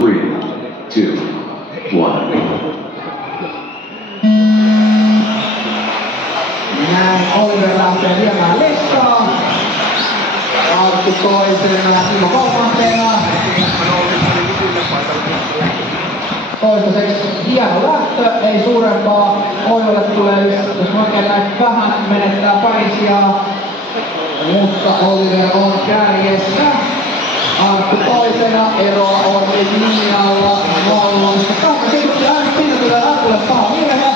3, 2, 1. Näin Oliver lähtee viemään listaa. Arttu toisena, Timo kolmantena. Toistaiseksi hieno lähtö, ei suurempaa. Oivalle tulee, jos oikein näin vähän, menettää pari sijaa. Mutta Oliver on kärjessä. Arttu toisena, eroa on nyt linjalla. Siitä tulee Artulle paha virhe.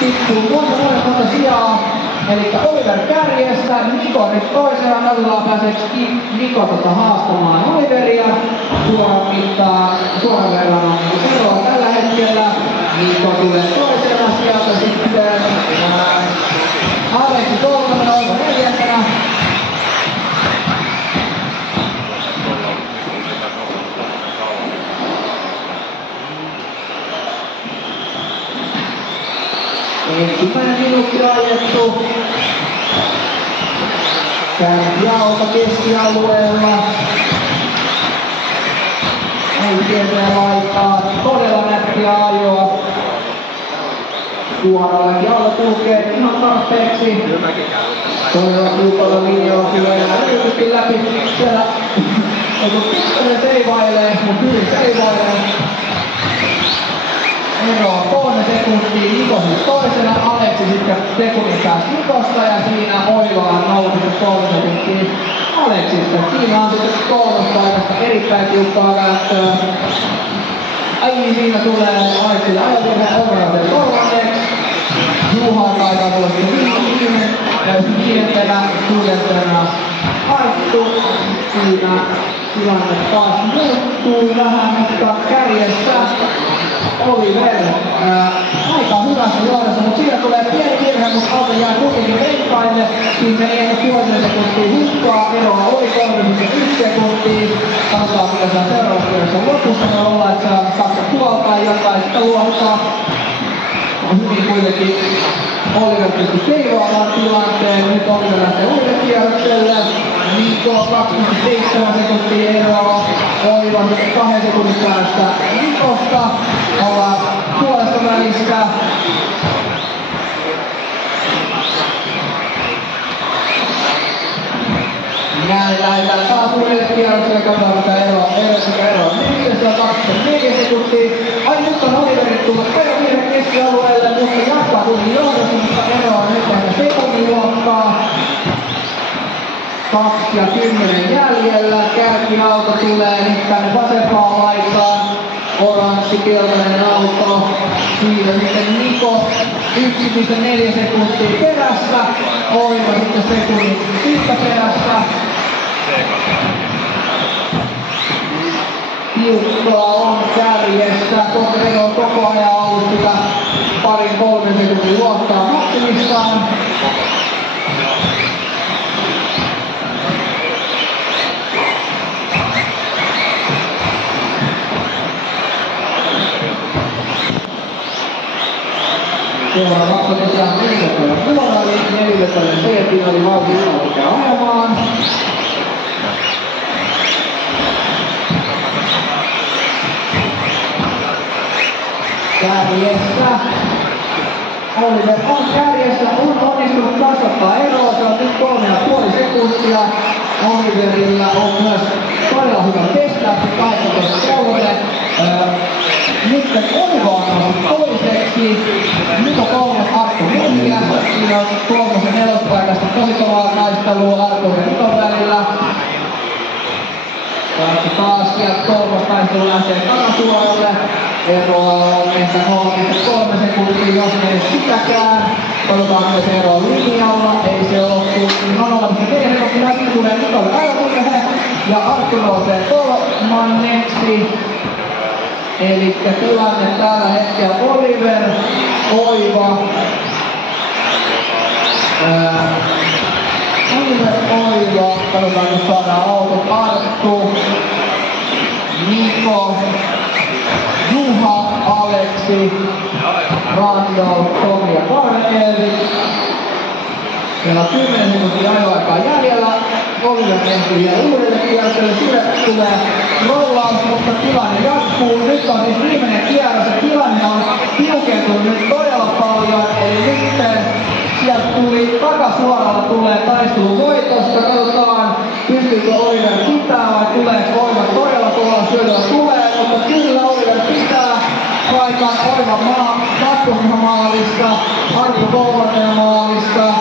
Tippuu monta sijaa. Elikkä Oliver kärjessä, Niko nyt toisena. Katsotaan pääseekö Niko haastamaan Oliveria. Suoran verran on eroa tällä hetkellä. Niko tulee toisena sieltä sitten. Aleksi kolmana, Oiva neljäntenä. Ensimmäinen minuutti ajettu. Kärkiauto keskialueella. Oikein laittaa todella nättiä ajoa. Suorallakin alla kulkee ihan tarpeeksi. Todella tiukalla linjalla kyllä enää löytyy läpi. Siellä joku pikkuinen seivailee, mutta hyvin seivailee. Eroa 3 sekuntia, Niko siis toisena, Aleksi sitten sekunnin päästä Nikosta ja siinä Oivaan nousi 3 sekuntia Aleksista. Siinä on sitten kolmospaikasta erittäin tiukkaa vääntöä. Ai siinä tulee Aleksille ajovirhe, Oivaan kolmanneksi. Juha taitaa tulla viidentenä, kuudentena Arttu. Siinä tilanne taas muuttuu vähän, mutta kärjessä Oliver aika hyvässä johdossa, mutta siinä tulee pieni virhe, mutta auto jää kuitenkin reippaille. Siinä meni ehkä 10 sekuntia hukkaa, eroa oli 31 sekuntia. Katsotaan mitä siellä seuraavassa kierrossa lopussa me ollaan, että se on 2,5 tai jotain, sitten luovutaan. On hyvin kuitenkin Oliver pystyi seivoamaan tilanteen, nyt Oliver lähtee uudelle kierrokselle. Niko 27 sekuntia eroa, Oiva 2 sekunnin päästä Nikosta. Ollaan puolesta välissä. Näin lähdetään taas uudelle kierrokselle, katsotaan mitä eroa on 24 sekuntia. Ai nyt on Oliverit tullut ajovirhe keskialueelle, mutta jatkaa kuitenkin johdossa, mutta eroa on nyt ehkä sekunnin luokkaa. 2 ja 10 jäljellä, kärkiauto tulee nyt tänne vasempaan laitaan. Oranssi, keltainen auto. Siinä sitten Niko 1,4 sekuntia perässä. Oiva sitten sekunnin siitä perässä. Tiukkaa on kärjessä, koska on koko ajan ollut sitä 2-3 sekunnin luokkaa maksimissaan. Seuraavaksi tosiaan nelivetolle puolali, nelivetolle Seetin oli valmiina oikea ajamaan. Kärjessä. Oliver on kärjessä, on onnistunut kasvattaa eroa, se on nyt 3,5 sekuntia. Oliverilla on myös todella hyvä testaus, 18.3. Nyt Oiva on noussut toiseksi, Niko 3, Arttu 4. Siinä on 3. ja 4. paikasta tosi kovaa taistelua Arttu ja Nikon välillä. Arttu taas sieltä 3. taistelu lähtee takasuoralle. Eroa on ehkä 0,3 sekuntia, jos ei sitäkään. Katsotaan myös eroa linjalla, ei se ole tullut 0,4 sekuntia. Siinä tulee Nikolle ajovirhe ja Arttu nousee kolmanneksi. Elikkä tilanne tällä hetkellä Oliver, Oiva, katsotaan nyt saadaan autot, Arttu, Niko, Juha, Aleksi, Radio, Tomi ja Karel. Meillä on 10 sekuntia ajoaikaa jäljellä. Oliver menty vielä uudelle kierrokselle. Sille tulee rollaus, mutta tilanne jatkuu. Nyt on siis viimeinen kierros ja tilanne on tiukentunut nyt todella paljon. Eli nyt sieltä tuli takasuoralla tulee taistelu voitosta. Katsotaan, pystyykö Oliver pitää vai tulee Koiva todella kovalla syötöllä tulee. Mutta kyllä Oliver pitää. Raikan Koiva kakkosensa maalista. Arto Kouvanen maalista.